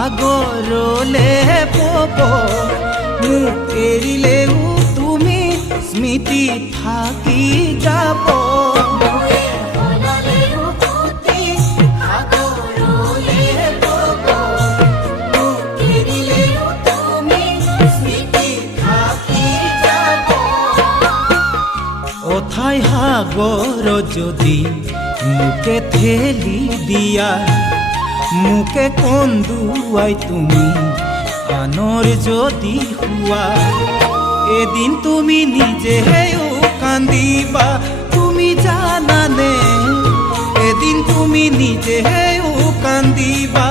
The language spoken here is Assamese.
সাগৰলে পব মোক এৰিলেও তুমি স্মৃতি থাকি যাব অথাই সাগৰ যদি মোকে ঠেলি দিয়া মোকে কন্দুৱাই তুমি আনৰ যদি হোৱা এদিন তুমি নিজেও কান্দিবা তুমি জানানে এদিন তুমি নিজেও কান্দিবা